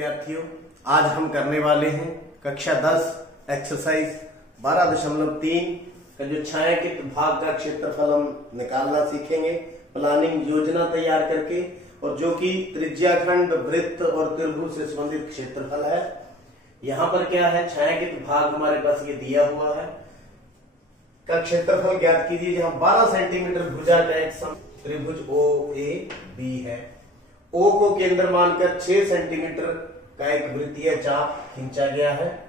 विद्यार्थियों, आज हम करने वाले हैं कक्षा 10 एक्सरसाइज 12.3 का जो छायांकित भाग का क्षेत्रफल हम निकालना सीखेंगे प्लानिंग योजना तैयार करके, और जो कि त्रिज्याखंड, वृत्त और त्रिभुज से संबंधित क्षेत्रफल है। यहाँ पर क्या है, छायांकित भाग हमारे पास ये दिया हुआ है का क्षेत्रफल ज्ञात कीजिए, जहां 12 सेंटीमीटर भुजा का एक त्रिभुज ओ ए बी है। ओ को केंद्र मानकर 6 सेंटीमीटर का एक वृत्तीय चाप खींचा गया है।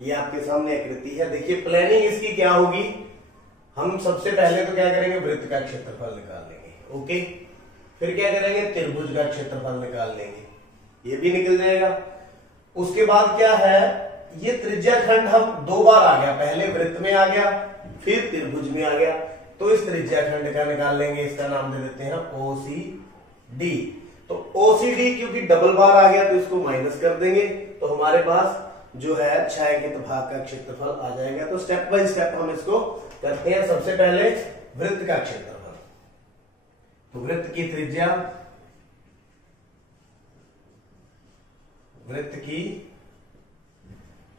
ये आपके सामने आकृति है। देखिए प्लानिंग इसकी क्या होगी, हम सबसे पहले तो क्या करेंगे, वृत्त का क्षेत्रफल निकाल लेंगे। ओके, फिर क्या करेंगे, त्रिभुज का क्षेत्रफल निकाल लेंगे, ये भी निकल जाएगा। उसके बाद क्या है, ये त्रिज्याखंड हम 2 बार आ गया, पहले वृत्त में आ गया फिर त्रिभुज में आ गया, तो इस त्रिज्याखंड का निकाल लेंगे। इसका नाम दे देते हैं OCD। तो OCD क्योंकि डबल बार आ गया तो इसको माइनस कर देंगे, तो हमारे पास जो है छायांकित भाग का क्षेत्रफल आ जाएगा। तो स्टेप बाय स्टेप हम इसको करते हैं। सबसे पहले वृत्त का क्षेत्रफल, तो वृत्त की त्रिज्या, वृत्त की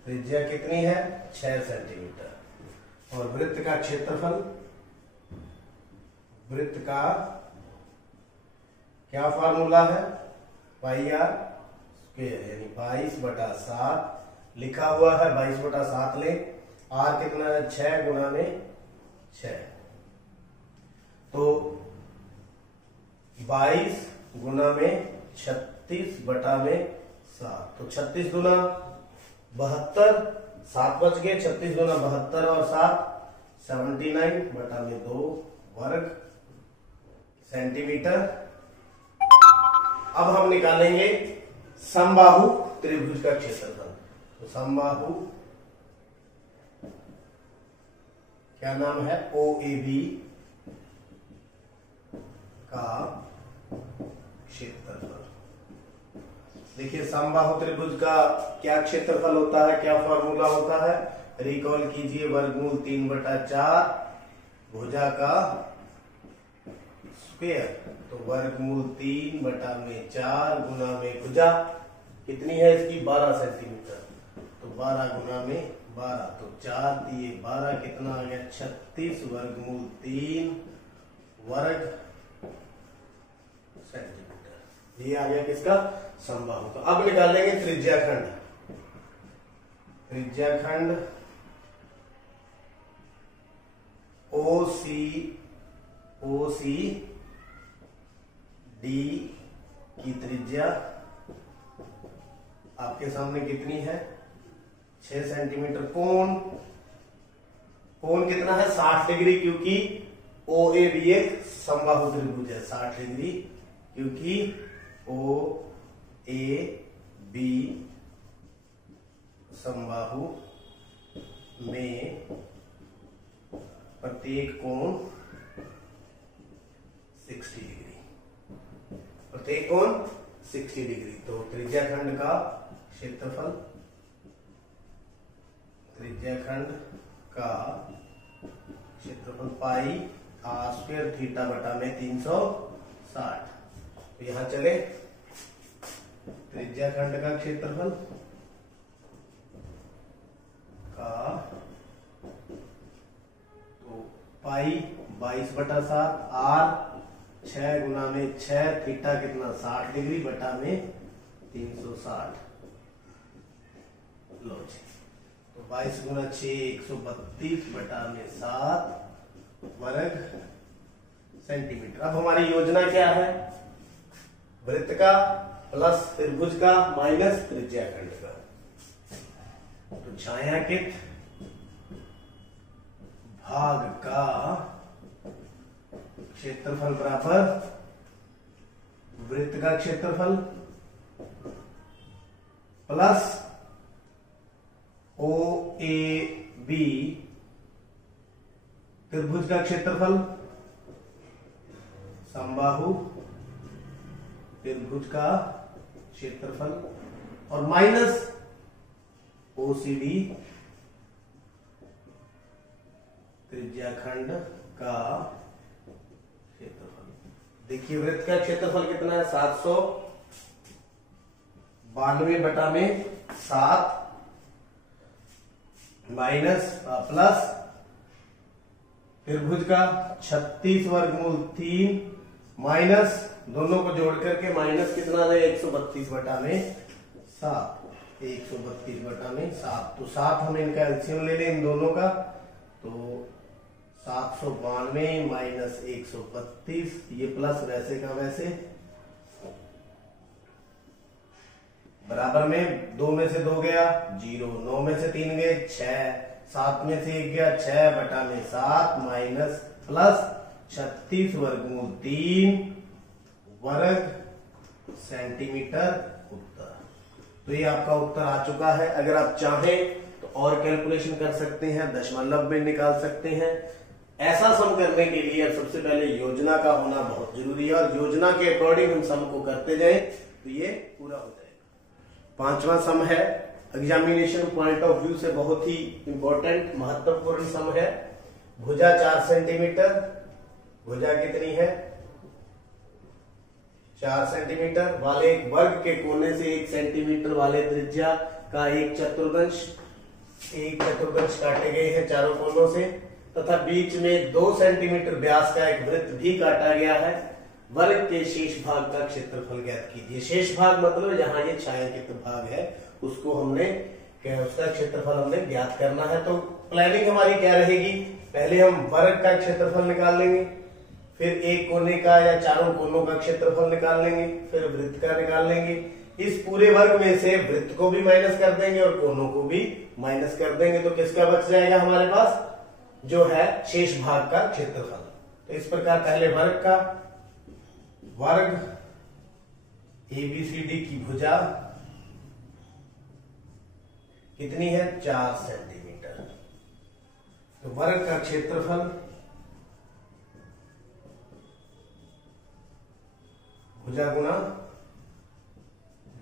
त्रिज्या कितनी है, 6 सेंटीमीटर। और वृत्त का क्षेत्रफल, वृत्त का क्या फार्मूला है, पाई आर स्क्वायर, यानी 22/7 लिखा हुआ है। 22/7 ले, आर कितना है, 6 गुना में 6, तो 22 गुना में 36/7, तो 36 गुना 72, 7 बच गए, 36 गुना 72 और 7 79/2 वर्ग सेंटीमीटर। अब हम निकालेंगे समबाहु त्रिभुज का क्षेत्रफल। तो समबाहु क्या नाम है, OAB का क्षेत्रफल। देखिए समबाहु त्रिभुज का क्या क्षेत्रफल होता है, क्या फॉर्मूला होता है, रिकॉल कीजिए, वर्गमूल 3/4 भुजा का स्क्वायर, तो वर्गमूल 3/4 गुना में भुजा कितनी है इसकी, 12 सेंटीमीटर, तो 12 गुना में 12, तो 4 दिए 12, कितना आ गया, 36 वर्गमूल 3 वर्ग सेंटीमीटर। ये आ गया किसका, समबाहु का। अब निकालेंगे त्रिज्याखंड। त्रिज्याखंड OCD की त्रिज्या आपके सामने कितनी है, 6 सेंटीमीटर। कोण कितना है, 60 डिग्री, क्योंकि OAB एक समबाहु त्रिभुज है। 60 डिग्री क्योंकि OAB समबाहु में प्रत्येक कोण 60 डिग्री, प्रत्येक कोण 60 डिग्री। तो त्रिज्याखंड का क्षेत्रफल, त्रिज्याखंड का क्षेत्रफल पाई आर स्क्वायर थीटा बटा में 360। तो यहां चले त्रिज्याखंड का क्षेत्रफल का, तो पाई 22/7, आर 6 गुना में 6, थीटा कितना 60 डिग्री बटा में 360। लो जी, तो 22 गुना 6 132 बटा में 7 वर्ग सेंटीमीटर। अब हमारी योजना क्या है, वृत्त का प्लस त्रिभुज का माइनस त्रिज्याखंड का। तो छायांकित भाग का क्षेत्रफल बराबर वृत्त का क्षेत्रफल प्लस OAB त्रिभुज का क्षेत्रफल, समबाहु त्रिभुज का क्षेत्रफल, और माइनस OCD त्रिज्याखंड का क्षेत्रफल। देखिए वृत्त का क्षेत्रफल कितना है, 92 बटा में 7 माइनस प्लस फिर भुज का 36 वर्गमूल 3 माइनस दोनों को जोड़ करके माइनस कितना है 132 बटा में 7 132 बटा में 7। तो 7 हम इनका एलसीएम ले लें इन दोनों का, तो 792 माइनस 132, ये प्लस वैसे का वैसे बराबर में 2 में से 2 गया 0, 9 में से 3 गए 6, 7 में से 1 गया 6 बटा में 7 माइनस प्लस 36 वर्गमूल 3 वर्ग सेंटीमीटर उत्तर। तो ये आपका उत्तर आ चुका है। अगर आप चाहें तो और कैलकुलेशन कर सकते हैं, दशमलव में निकाल सकते हैं। ऐसा सम करने के लिए सबसे पहले योजना का होना बहुत जरूरी है और योजना के अकॉर्डिंग हम सम को करते जाएं तो ये पूरा हो जाएगा। 5वां सम है, एग्जामिनेशन पॉइंट ऑफ व्यू से बहुत ही इंपॉर्टेंट महत्वपूर्ण सम है। भुजा 4 सेंटीमीटर, भुजा कितनी है 4 सेंटीमीटर वाले एक वर्ग के कोने से 1 सेंटीमीटर वाले त्रिज्या का एक चतुर्थांश काटे गए हैं चारों कोनों से, तथा बीच में 2 सेंटीमीटर व्यास का एक वृत्त भी काटा गया है। वर्ग के शेष भाग का क्षेत्रफल ज्ञात कीजिए। शेष भाग मतलब जहां ये छायांकित भाग है उसको हमने उसका क्षेत्रफल हमने ज्ञात करना है। तो प्लानिंग हमारी क्या रहेगी, पहले हम वर्ग का क्षेत्रफल निकाल लेंगे, फिर एक कोने का या चारों कोनों का क्षेत्रफल निकाल लेंगे, फिर वृत्त का निकाल लेंगे। इस पूरे वर्ग में से वृत्त को भी माइनस कर देंगे और कोनों को भी माइनस कर देंगे, तो किसका बच जाएगा हमारे पास जो है शेष भाग का क्षेत्रफल। तो इस प्रकार पहले वर्ग का, वर्ग ABCD की भुजा कितनी है 4 सेंटीमीटर, तो वर्ग का क्षेत्रफल भुजा गुना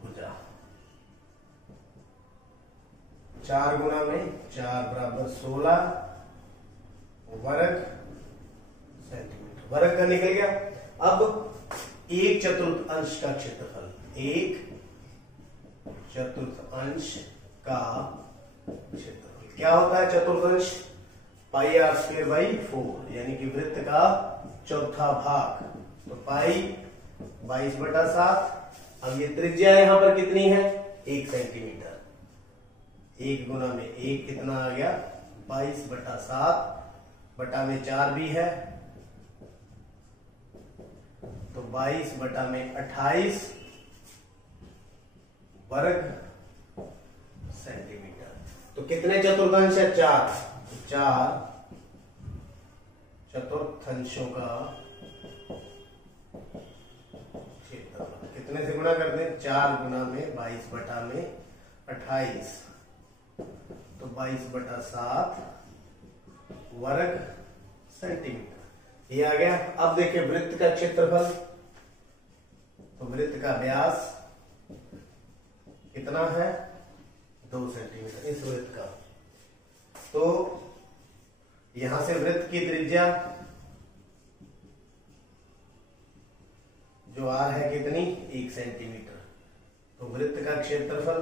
भुजा 4 गुना में 4 बराबर 16 वर्ग सेंटीमीटर। वर्ग का निकल गया। अब 1 चतुर्थांश का क्षेत्रफल, 1 चतुर्थांश का क्षेत्रफल क्या होता है चतुर्थांश पाई r स्क्वायर बाई 4, यानी कि वृत्त का चौथा भाग, तो पाई 22 बटा 7। अब ये त्रिज्या यहां पर कितनी है 1 सेंटीमीटर, 1 गुना में 1 कितना आ गया 22 बटा 7 बटा में 4 भी है, तो 22 बटा में 28 वर्ग सेंटीमीटर। तो कितने चतुर्थांश है 4, 4 चतुर्थांशों का क्षेत्रफल कितने से गुणा कर दें 4 गुना में 22 बटा में 28, तो 22 बटा 7 वर्ग सेंटीमीटर ये आ गया। अब देखिए वृत्त का क्षेत्रफल, तो वृत्त का व्यास कितना है 2 सेंटीमीटर इस वृत्त का, तो यहां से वृत्त की त्रिज्या जो r है कितनी 1 सेंटीमीटर, तो वृत्त का क्षेत्रफल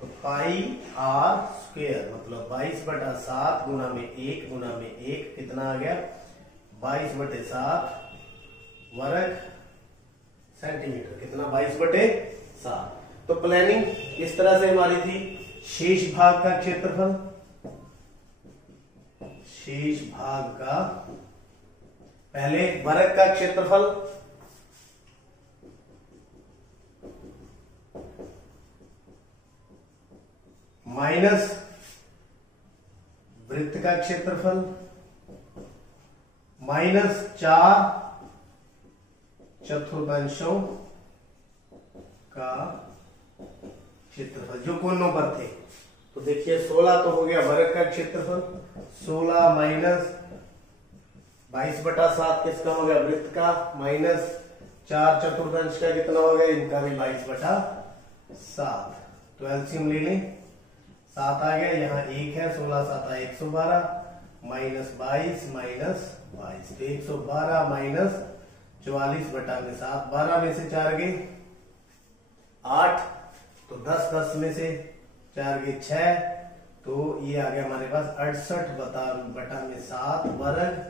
तो पाई r स्क्वायर मतलब 22 बटा 7 गुना में 1 गुना में 1 कितना आ गया 22 बटे 7 वर्ग सेंटीमीटर, कितना 22 बटे 7। तो प्लानिंग इस तरह से हमारी थी। शेष भाग का क्षेत्रफल, शेष भाग का पहले वर्ग का क्षेत्रफल माइनस वृत्त का क्षेत्रफल माइनस 4 चतुर्थांशों का क्षेत्रफल जो कोनों पर थे। तो देखिए 16 तो हो गया वर्ग का क्षेत्रफल, 16 माइनस 22 बटा 7 किसका हो गया वृत्त का, माइनस 4 चतुर्थांश का कितना हो गया इनका भी 22 बटा 7। तो एलसीएम ले लें 7 आ गया, यहाँ 1 है, 16 7 112 माइनस 22 माइनस 22, तो 112 माइनस 44 बटा में 7, 12 में से 4 गए 8, तो 10 10 में से 4 के 6, तो ये आ गया हमारे पास 68/7 वर्ग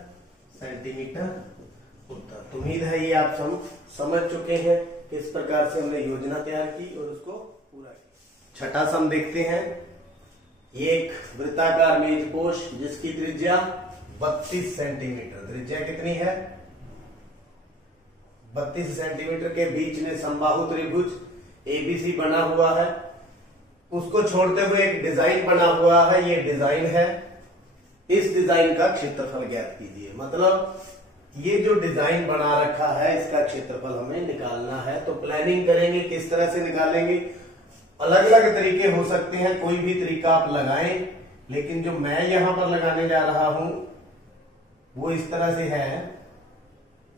सेंटीमीटर उत्तर। तो उम्मीद है ये आप समझ चुके हैं किस प्रकार से हमने योजना तैयार की और उसको पूरा किया। छठा सम देखते हैं। एक वृत्ताकार मेजपोश जिसकी त्रिज्या 32 सेंटीमीटर, त्रिज्या कितनी है 32 सेंटीमीटर के बीच में समबाहु त्रिभुज एबीसी बना हुआ है, उसको छोड़ते हुए एक डिजाइन बना हुआ है, ये डिजाइन है, इस डिजाइन का क्षेत्रफल ज्ञात कीजिए। मतलब ये जो डिजाइन बना रखा है इसका क्षेत्रफल हमें निकालना है। तो प्लानिंग करेंगे, किस तरह से निकालेंगे, अलग अलग तरीके हो सकते हैं, कोई भी तरीका आप लगाएं, लेकिन जो मैं यहां पर लगाने जा रहा हूं वो इस तरह से है।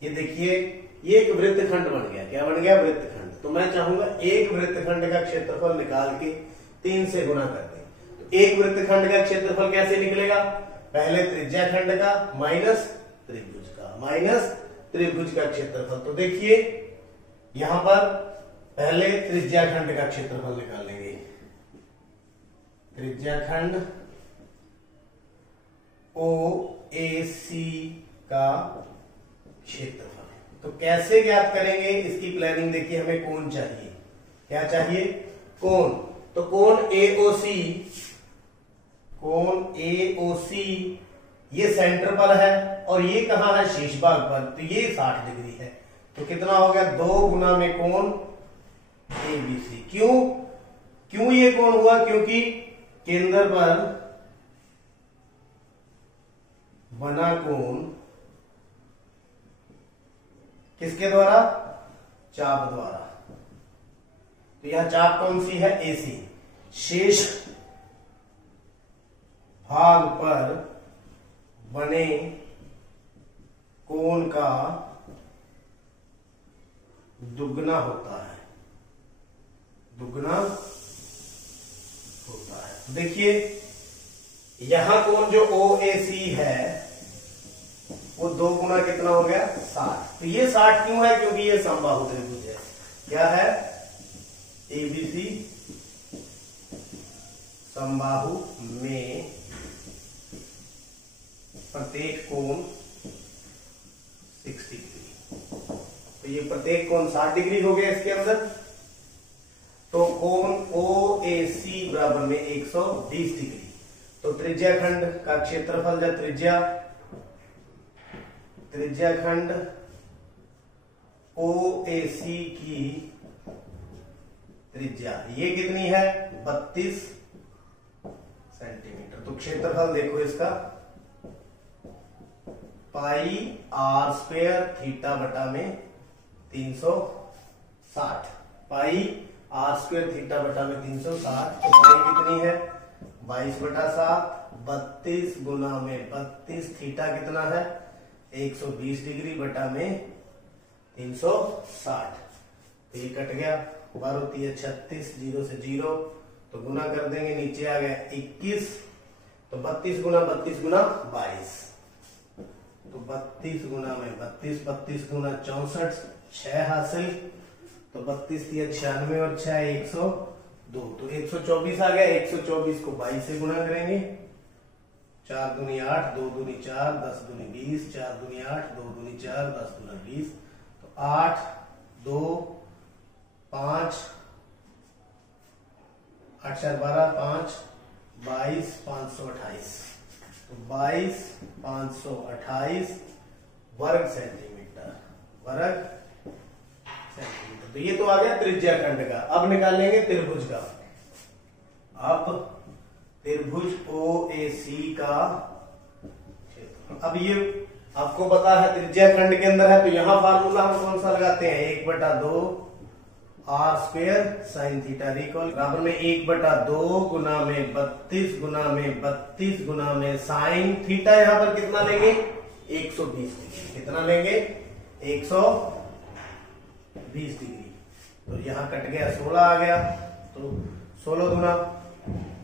ये देखिए, ये एक वृत्तखंड बन गया। क्या बन गया, वृत्तखंड। तो मैं चाहूंगा एक वृत्तखंड का क्षेत्रफल निकाल के 3 से गुना कर दें। तो एक वृत्तखंड का क्षेत्रफल कैसे निकलेगा, पहले त्रिज्या खंड का माइनस त्रिभुज का, माइनस त्रिभुज का क्षेत्रफल। तो देखिए यहां पर पहले त्रिज्या खंड का क्षेत्रफल निकालेंगे, त्रिज्या खंड OAC का क्षेत्रफल। तो कैसे ज्ञात करेंगे, इसकी प्लानिंग देखिए। हमें कोण चाहिए, क्या चाहिए, कोण। तो कोण AOC ये सेंटर पर है और ये कहां है, शीर्ष भाग पर, तो ये 60 डिग्री है। तो कितना हो गया, 2 गुना में कोण ABC। क्यों ये कोण हुआ, क्योंकि केंद्र पर बना कोण किसके द्वारा, चाप द्वारा। तो यह चाप कौन सी है, AC। शेष भाग पर बने कोण का दुगना होता है, दुगना होता है। देखिए यहां कोण जो OAC है वो 2 गुना कितना हो गया, 60। तो ये 60 क्यों है, क्योंकि ये समबाहु त्रिभुज है। क्या है, ABC समबाहु में प्रत्येक कोण 60 डिग्री। तो ये प्रत्येक कोण 60 डिग्री हो गया इसके अंदर। तो कोण OAC बराबर में 120 डिग्री। तो त्रिज्या खंड का क्षेत्रफल, जब त्रिज्या खंड OAC की त्रिज्या ये कितनी है, 32 सेंटीमीटर। तो क्षेत्रफल देखो इसका पाई r² थीटा बटा में 360, पाई r² थीटा बटा में 360। तो पाई कितनी है, 22/7, 32 गुना में 32, थीटा कितना है 120 डिग्री बटा में 360। तो ये कट गया, 12 होती है 36, 0 से 0, तो गुना कर देंगे, नीचे आ गया 21। तो 32 गुना 22, तो 32 गुना में 32, 32 गुना 64, 6 हासिल। तो 32 थी 96 और 6 102, तो 124 आ गया। 124 को 22 से गुना करेंगे, 4 दूनी 8, 2 दूनी 4, 10 दूनी 20, 4 दूनी 8, 2 दूनी 4, 10 दूना 20। तो 8 2 5 8 4 12 5 22 528। तो 22 528 वर्ग सेंटीमीटर, वर्ग सेंटीमीटर। तो ये तो आ गया त्रिज्या खंड का। अब निकालेंगे त्रिभुज का। अब त्रिभुज OAC का क्षेत्रफल। अब ये आपको पता है त्रिज्या खंड के अंदर है, तो यहां फार्मूला हम कौन सा लगाते हैं, 1/2 r² sin थीटा रिकॉल बराबर में 1/2 गुना में 32 गुना में 32 गुना में साइन थीटा। यहां पर कितना लेंगे, 120 डिग्री। कितना लेंगे, 120 डिग्री। तो यहां कट गया, 16 आ गया। तो 16 गुना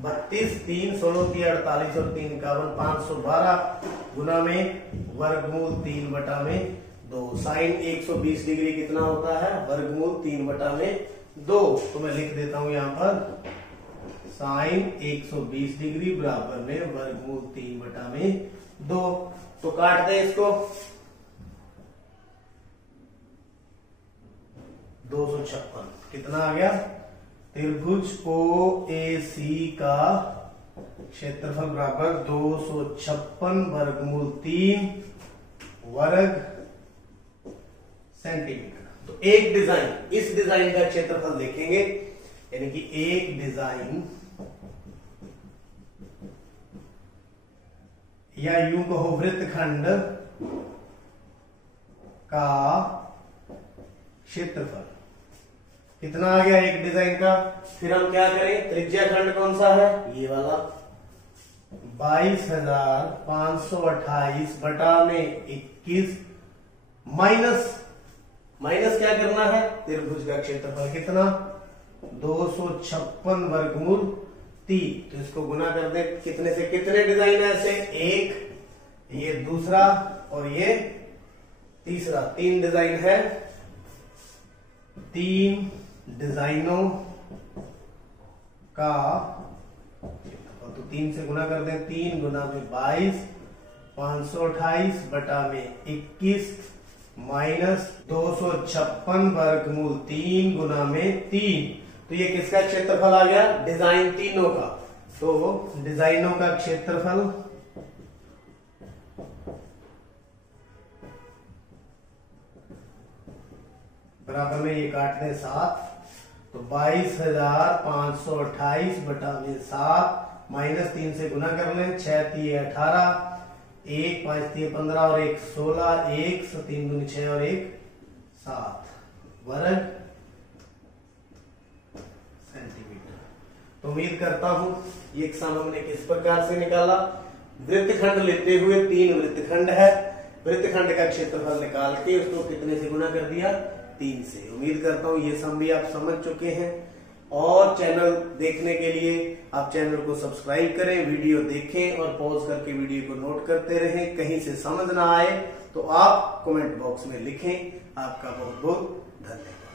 32, 3 16 की 48 और 3 51, 512 गुना में वर्गमूल 3 बटा में 2। साइन 120 डिग्री कितना होता है, वर्गमूल 3 बटा में 2, तो मैं लिख देता हूं यहां पर साइन 120 डिग्री बराबर में वर्गमूल 3/2। तो काट दें इसको, 256 कितना आ गया? त्रिभुज OAC का क्षेत्रफल बराबर 256 वर्गमूल 3 वर्ग सेंटीमीटर। तो एक डिजाइन, इस डिजाइन का क्षेत्रफल देखेंगे, यानी कि एक डिजाइन या यूं कहो वृत्तखंड का क्षेत्रफल कितना आ गया एक डिजाइन का। फिर हम क्या करें, त्रिज्या खंड कौन सा है, ये वाला, 22,528 बटा में 21 माइनस क्या करना है, त्रिभुज का क्षेत्रफल कितना, 256 वर्गमूल 3। तो इसको गुना कर दे, कितने से कितने डिजाइन है ऐसे, एक, ये दूसरा और ये तीसरा, 3 डिजाइन है। 3 डिजाइनों का, तो 3 से गुना कर दें, 3 गुना में 22, 528 बटा में 21 माइनस 256 वर्गमूल 3 गुना में 3। तो ये किसका क्षेत्रफल आ गया, डिजाइन तीनों का। तो डिजाइनों का क्षेत्रफल बराबर में ये काट दें 7, तो 22,528 बटा में 7 माइनस 3 से गुना कर लें, 6 3 18, 1 5 3 15 और 1 16, 1 3 दूनी 6 और 1 7 वर्ग सेंटीमीटर। तो उम्मीद करता हूं ये एग्जाम हमने किस प्रकार से निकाला। वृत्तखंड लेते हुए 3 वृत्तखंड है, वृत्तखंड का क्षेत्रफल निकाल के उसको कितने से गुना कर दिया, 3 से। उम्मीद करता हूं ये सम भी आप समझ चुके हैं। और चैनल देखने के लिए आप चैनल को सब्सक्राइब करें, वीडियो देखें और पॉज करके वीडियो को नोट करते रहें। कहीं से समझ ना आए तो आप कमेंट बॉक्स में लिखें। आपका बहुत बहुत धन्यवाद।